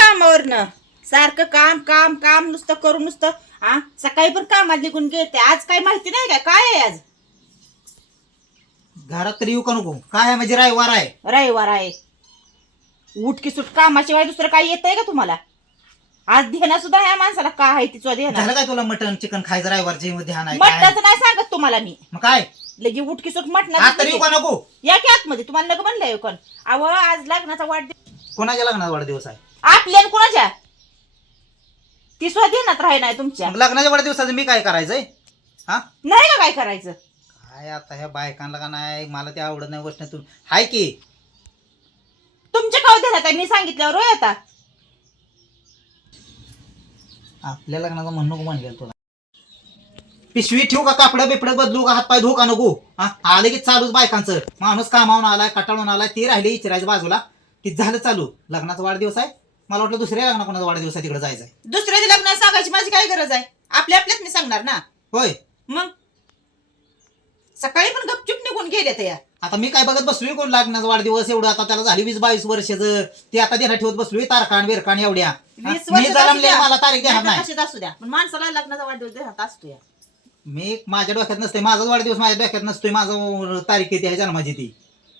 कामावरनं. सारखं काम काम काम नुसतं करून नुसतं हा सकाळी पण कामात निघून गेले आज काय माहिती नाही काय? काय आहे आज? घरात तरी येऊ का नको? काय आहे म्हणजे रविवार आहे. रविवार आहे. उठकी सुट कामाशिवाय दुसरं काही येतंय का तुम्हाला? आज ध्याना सुद्धा ह्या माणसाला का आहे तिचं ध्यान झालं काय तुला मटन चिकन खायचं रविवारचे ध्यान आहे? काय? आहे? नाही सांगत तुम्हाला मी. मग काय? लगे उठकी सुट आज तरी येऊ मटणाचं का नको? या की आतमध्ये? तुम्हाला नको म्हणलंय कोण? अव आज लग्नाचा वाढदिवस कोणाच्या लग्नाचा वाढदिवस आहे? आपल्या आणि कोणाच्या ती सुद्धा ध्यानात राही नाही तुमच्या. मग लग्नाच्या वाढदिवसाचं मी काय करायचंय? हा? नाही का काय करायचं. काय आता ह्या बायकांना का नाही? मला ते आवडत नाही गोष्ट तुम्ही हाय की? तुमच्या काव ध्यानात आहे मी सांगितल्यावर होय आता. आपल्या लग्नाचं म्हणू नको म्हणलं तुला. पिशवी ठेवू का कापड बिपड बदलू का? हातपाय धुवू का नको? हा? आले की चालूच बायकांचं. माणूस कामावून आलाय कटाळून आलाय ते राहिले इचरायचं बाजूला. की झालं चालू. लग्नाचा वाढदिवस आहे. मला वाटलं दुसऱ्या लग्ना कोणाचा वाढदिवस तिकडे जायचंय. दुसऱ्याच्या लग्नात सांगायची माझी काय गरज आहे? आपल्या आपल्याच मी सांगणार ना. होय. मग? सकाळी पण गपचूप निघून गेले त्या. आता मी काय बघत बसलोय कोण लग्नाचा वाढदिवस एवढं? आता त्याला झाली वीस बावीस वर्षाचं. ते आता देण्यात ठेवत बसलोय तारखान बिरखान एवढ्या. हा? वीस मी वर्षाचं असू जलमले द्या. मला तारीख देणार नाही. कशीच असू द्या. पण माणसाला लग्नाचा वाढदिवस देण्यात असतो या. मी माझ्या डोक्यात नसते माझाच वाढदिवस माझ्या डोक्यात नसतोय. माझं तारीख किती आहे? जन्माची ती.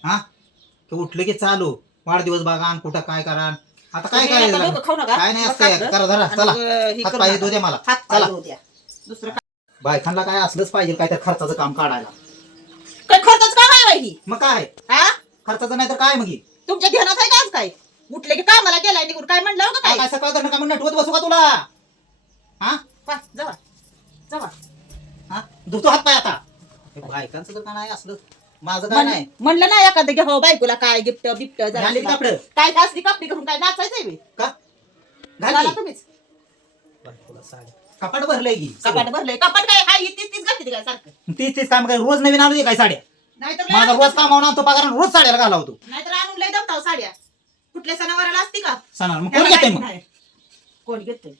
हा? की उठलं की चालू. वाढदिवस बघा आणि कुठं काय करा आता काय तुम्ही आता करायचं डोकं खाऊ नका. काय नाही असतं. करा धरा चला. अं, हे हात करू पाय नका. धुऊ द्या मला. हात चला. द्या. दुसरं काय? बायकांना काय असलंच पाहिजे काय तर खर्चाचं काम काढायला. काय खर्चच काय आहे बाई ही? मग काय? हा? खर्चाचं नाही तर काय मग हे? तुमच्या ध्यानात आहे का आज काय? उठले की कामाला गेलाय निघून काय म्हणलं हो का काय काय काय सकाळ धरणं का मग नटवत बसू का तुला? हा? पा, जावा. जावा. हा? धुतो हात पाय आता. हे बायकांचं तर काय नाही असलं माझं काय नाही. म्हण- म्हणलं ना एखादं घ्या हो बायकोला काय गिफ्ट बिफ्ट जरा तिला. कापडं. काय काय असली कापडी करून काय नाचायचंय बे? का? घाला घाल. तुम्हीच. बायकोला साडी. कपाट भरलंय की. कपाट भरलंय. कपाट काय? हाय तीच तीच घालते ती काय सारखं? तीच तीच काम काय रोज नवीन आणू दे काय साड्या. नाहीतर लय माझा आणून रोज कामावून आणतो पगार रोज साड्याला घालावतो नाहीतर आणून लय दमताव साड्या. कुठल्या सणावाराला असती का? सणाला मग कोण त्याला घेते काय मग? नाही. कोण घेते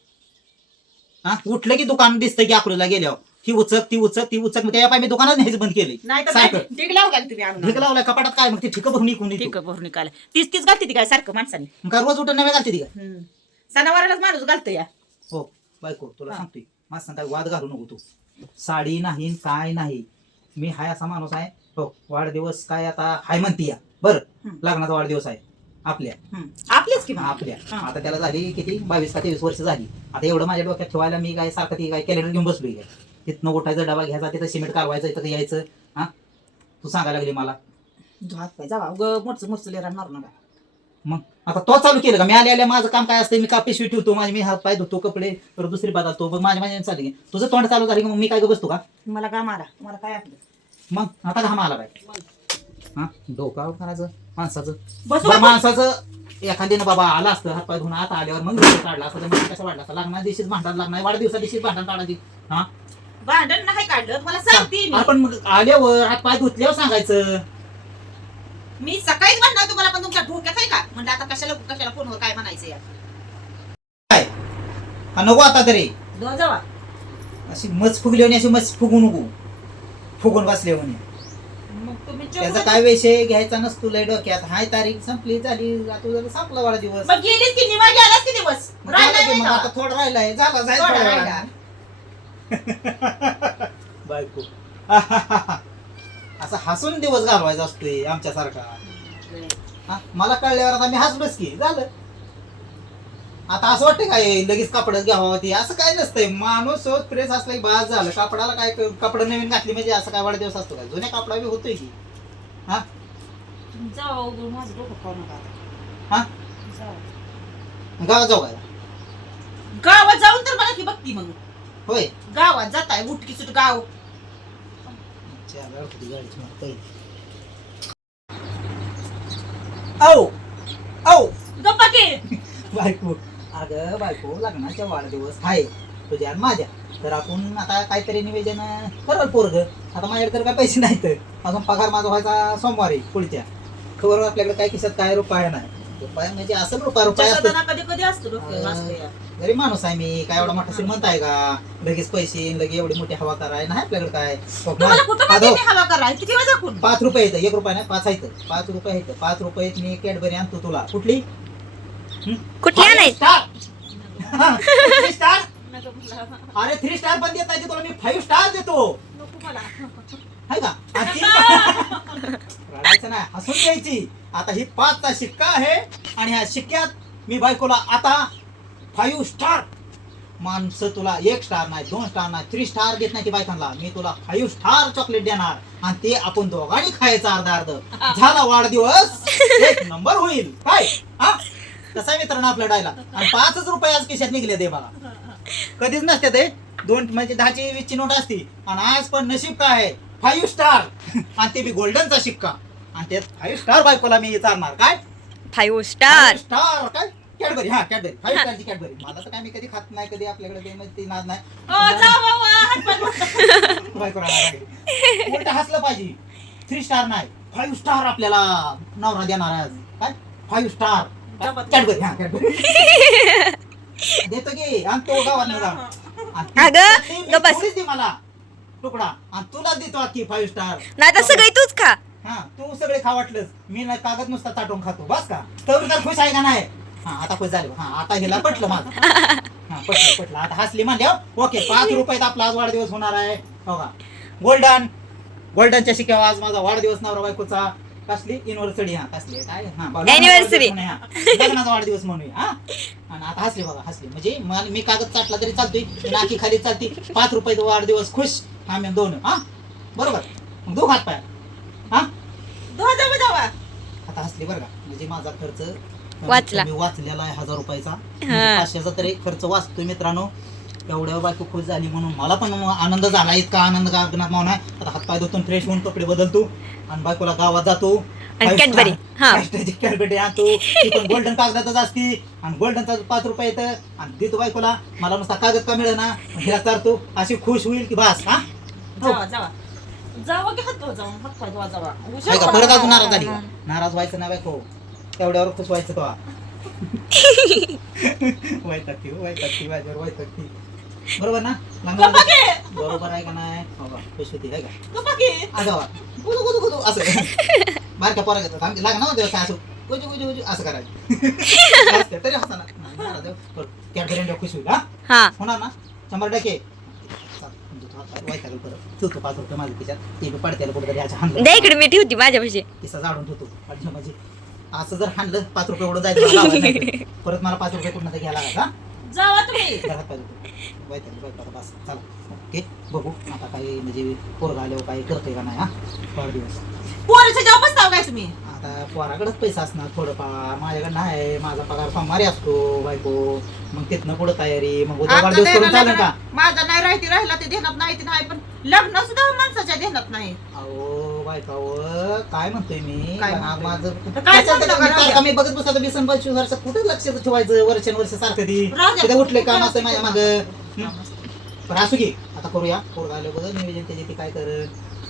हा? उठलं की दुकान दिसतं की अकराला गेल्यावर. ती उचक ती उचक ती उचक. मग त्या पाय मी दुकानात न्यायचं बंद केलंय. नाहीतर सारखं. काय ढीग लावू का तुम्ही आणून ढिक लावलाय कपाटात काय? मग ती ठिक भरून ठीक येतो. आहे भरून निघाल तीच तीच घालते ती काय सारखं माणसाने? मग काय रोज उठून नव्या घालते ती काय? हम्म. सणावारालाच माणूस घालतो या. हो. बायको तुला हा. सांगतोय. सांग काय वाद घालू नको तू. साडी नाही काय नाही. मी हाय असा माणूस आहे. हो वाढदिवस काय आता हाय म्हणती या. बरं. हम्म. लग्नाचा वाढदिवस आहे. आपल्या. हम्म. आपलीच की मग. आपल्या. हा. आता त्याला झाली किती? बावीस का तेवीस वर्ष झाली. आता एवढं माझ्या डोक्यात ठेवायला मी काय सारखं ती काय कॅलेंडर घेऊन बसलोय काय? तिथनं उठायचा डबा घ्यायचा तिथं सिमेंट कालवायचं इथं यायचं. हा? तू सांगायला लागली मला. हात पाय जावा ग मोठच मोठच लेरा मारू नका. मग? आता तो चालू केलं का? मी आले आले माझं काम काय असतं मी का पिशवी ठेवतो माझे मी हात पाय धुतो कपडे परत दुसरी बदलतो. मग माझ्या माझ्या चालली तुझं तोंड चालू झाली की मग मी काय बसतो का? मला का मारा मला काय आपलं मग? आता घाम आला काय हा? डोका करायचं? माणसाचं? बसू बरं? माणसाचं? एखाद्यानं बाबा आला असतं हात पाय धुवून आता आल्यावर मग काढला असतं तर मग कसं वाढला असतं? लागणार दिवशीच भांडण लागणार. वाढदिवसा दिवशीच भांडण काढायची. हा? भांडण नाही काढलं मला सांगते मी. आपण मग आल्यावर हात पाय धुतल्यावर सांगायचं. मी सकाळीच म्हणणार तुम्हाला पण तुमच्या डोक्यात आहे का? म्हणलं आता कशाला कशाला फोनवर काय म्हणायचं या काय? हा नको आता तरी. दो जावा अशी मच फुगली आणि अशी मच फुगू नको. फुगून बसले म्हणे. मग तुम्ही त्याचा जेवढं- काय विषय घ्यायचा नसतो लय डोक्यात. हाय तारीख संपली झाली. आता संपला वाढदिवस मग गेलीच की निमा गेलाच की दिवस? की नाही मग का? आता थोडं राहिलाय. झाला जायचं थोडा राहिला. बायको. असा हसून दिवस घालवायचा असतोय आमच्यासारखा. हा? मला कळल्यावर आता मी हसलोच की झालं. आता असं वाटतं काय लगेच कपड घ्यावं ती? असं काय नसतंय. माणूस फ्रेश असला की बाज झालं. कपडाला काय कपड नवीन घातली म्हणजे असं काय वाढदिवस असतो काय जुन्या कपडा बी होतोय की. हा? माझं डोकं खाऊ नका. हा? जावा. गावात जाऊ काय गावात जाऊन तर मला ती बघती मग होय. गावात जाताय उठकी सुट गाव. औ औ. गप्पा की. बायको अगं बायको लग्नाच्या वाढदिवस आहे तुझ्या आणि माझ्या. तर आपण आता काहीतरी निवेदन करल पोरग. आता माझ्याकडे तर काय पैसे नाहीत. अजून पगार माझा व्हायचा सोमवारी पुढच्या. खबर आपल्याकडे काय खिशात काय रुपया नाही. रुपया म्हणजे असं रुपया रुपया असतं. कधी कधी असतो डोक्यावर अं, असतं या. गरीब माणूस आहे मी काय एवढा मोठा श्रीमंत आहे का? लगेच पैसे लगे एवढी मोठी हवा कराय नाही आपल्याकडे काय? तुम्हाला कुठं आदो, माहिती हवा करा किती वेळ दाखवून? पाच रुपये येतं एक रुपया नाही पाच आहेत. पाच रुपये आहेत. पाच रुपयात मी कॅडबरी आणतो तुला. कुठली? हं? कुठली आणायची? नको मला. अरे थ्री स्टार पण देत नाही ते तुला मी फाईव्ह स्टार देतो. नको मला. आहे का? आणि ती- रडायचं नाही हसून द्यायची आता ही पाचचा शिक्का आहे आणि ह्या शिक्क्यात मी बायकोला आता फाईव्ह स्टार माणसं तुला एक स्टार नाही दोन स्टार नाही थ्री स्टार देत नाही ती बायकांना. मी तुला फाईव्ह स्टार चॉकलेट देणार आणि ते आपण दोघांनी खायचं अर्धा अर्ध. झाला वाढदिवस एक नंबर होईल. काय? हा? कसा आहे मित्रांनो आपला डायलॉग आणि पाचच रुपये आज खिशात निघले ते बघा. कधीच नसते ते. दोन म्हणजे दहाची वीसची नोट असती. आणि आज पण नशीब काय आहे? फाईव्ह स्टार आणि ते बी गोल्डनचा शिक्का. आणि त्यात फाईव्ह स्टार बायकोला मी चालणार. काय? Five star. स्टार. काय? कॅडबरी. हा कॅडबरी. फाईव्ह स्टारची कॅडबरी. मला तर काय मी कधी खात नाही कधी आपल्याकडे ते म्हणजे ते नाद नाही. हो. बायको राहणार आहे. उलट हसलं पाहिजे. थ्री स्टार नाही. फाईव्ह स्टार आपल्याला नवरा देणार आहे आज. काय? Five star. कॅडबरी. हा कॅडबरी. देतो की. आणि तो गावात जाऊन आणि ती- अगं, ती मी गप्प बस. थोडीच दे मला. तुकडा. आणि तुला देतो की फाईव्ह स्टार नाही तर सगळी तूच खा. हा तू सगळे खा वाटलंस. मी ना कागद नुसता चाटून खातो. बस का? तर तर खुश आहे का नाही? हा आता खुश झाले हा आता हिला पटलं माझं. हा पटलं पटलं. आता हसली म्हणल्या ओके पाच रुपयात आपला आज वाढदिवस होणार आहे. हो का? गोल्डन. गोल्डनच्या शिक्यावर आज माझा वाढदिवस नवरा बायकोचा? कसली? युनिव्हर्सिटी हा कसली? काय? हा बा- Anniversary. म्हणूया, हा. लग्नाचा वाढदिवस म्हणूया हा. आणि आता हसली बघा हसली. म्हणजे मला- मी कागद चाटला तरी चालतोय. नाकी खाली चालती. पाच रुपयाचा वाढदिवस खुश. आम्ही दोन हा. बरोबर? मग दोघ हात पाय. हा. आता हसली बरं का? म्हणजे माझा खर्च वाचला. मी वाचलेला आहे हजार रुपयाचा. म्हणजे. पाचशेचा तरी खर्च वाचतोय मित्रांनो. एवढ्या बायको खुश झाली म्हणून मला पण आनंद झाला. इतका आनंद गगनात मावना आता हातपाय धुतून फ्रेश होऊन कपडे बदलतो. आणि बायकोला गावात जातो. आणि हा. कॅडबरी आणतो. ती पण गोल्डन कागदातच असती. आणि गोल्डनचा पाच रुपये येतं. आणि देतो बायकोला. मला नुसता कागद का मिळेना? हिला चारतो अशी खुश होईल की बस हा हो. जावा, जावा. जावा की हात जाऊन, हात पाय धुवा, जावा. का परत अजून नाराज झाली का? नाराज व्हायचं नाही बायको तेवढ्यावर खुश व्हायचं तो माझ्यावर बरोबर ना? लहान गप्पा की. बरोबर आहे का नाही? हो का? खुश होती आहे का? गप्पा की. अगावा गुदू गुदू गुदू असं. बारक्या पोरा घेतात आमची लागणार होते असं असं? गुजू गुजू गुजू असं करायचं. तरी हसा ना नाराज आहे. बरं, कॅडबरी आणल्यावर खुश होईल हा? हा. होणार ना? शंभर टक्के. परत ठेवतो पाच रुपये माझ्या खिशात. ते बी पडत्याला हाणलं. द्या इकडे मी ठेवती माझ्यापाशी. किस्सा जाडून ठेवतो. आणि म्हणजे असं जर हाणलं पाच रुपये एवढं जायचं मला लावायला नाही. तर. परत मला पाच रुपये कुठं घ्यायला लागला जावा तुम्ही. घरात पाहिजे वाईट वाईट बस चला. ओके बघू आता काही म्हणजे पोरगा आल्यावर काही करतोय का नाही हा? वाढदिवस पोरीच्या जेव्हा बसताव काय तुम्ही? आता पोराकडेच पैसा असणार थोडंफार. माझ्याकडे नाही माझा पगार सोमवारी असतो बायको. मग तिथनं पुढं तयारी. मग उद्या आता वाढदिवस करून चालेल का? लागला. माझा नाही राहती राहिला ते ध्यानात नाही ते नाही पण लग्न सुद्धा माणसाच्या ध्यानात नाही. अहो बायकाव काय म्हणतोय मी? काय आ- म्हणतोय? माझं तर काय म्हणतो मी का मी बघत बसतो आणि पंचवीस वर्ष कुठे लक्ष ठेवायचं वर्षानुवर्ष सारखं ती? राहू द्या. तिथे उठले काम असते माझ्या माग. पण असू की आता करूया. पोरगा आलं बघ नियोजन त्याचे ते काय कर?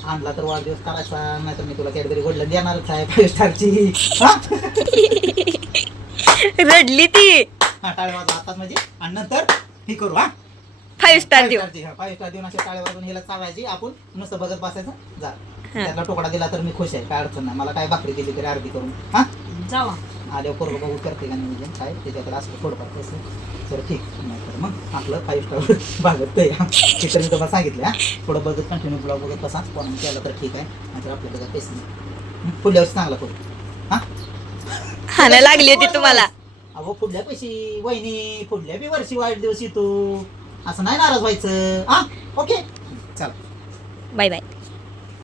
आणला तर वाढदिवस करायचा नाहीतर मी तुला कॅडबरी गोडलं देणारच आहे फाईव्ह स्टारची हा? रडली ती. हा, टाळ्या वाजवा हातात म्हणजे. आणि नंतर हे करू हा? फाईव्ह स्टार देऊ. फाईव्ह स्टार देऊन अशा टाळ्या वाजवून हिला चालायची. आपण नुसतं बघत बसायचं. जा. त्यातला तुकडा दिला तर मी खुश आहे. काय अडचण नाही. मला काय भाकरी दिली तरी अर्धी करून. हा? जावा आल्यावर पोरगं बघू करते का नियोजन काय? त्याच्याकडे असलं थोडंफार पैसे. तर ठीक. नाही तर मग आपलं फाईव्ह स्टार भागत ते. मी तुम्हाला सांगितलं हा. थोडं बघत कंटिन्यू ब्लॉग बघत बसा. कोण केलं तर ठीक आहे. नाहीतर आपल्याकडे काय पैसे नाही. पुढल्या वर्षी चांगला करू. हा? हाना लागली होती तुम्हाला. अहो पुढल्या पैशी वहिनी पुढल्या बी वर्षी वाईट दिवस येतो. असं नाही नाराज व्हायचं. हा? ओके. चल. Bye bye.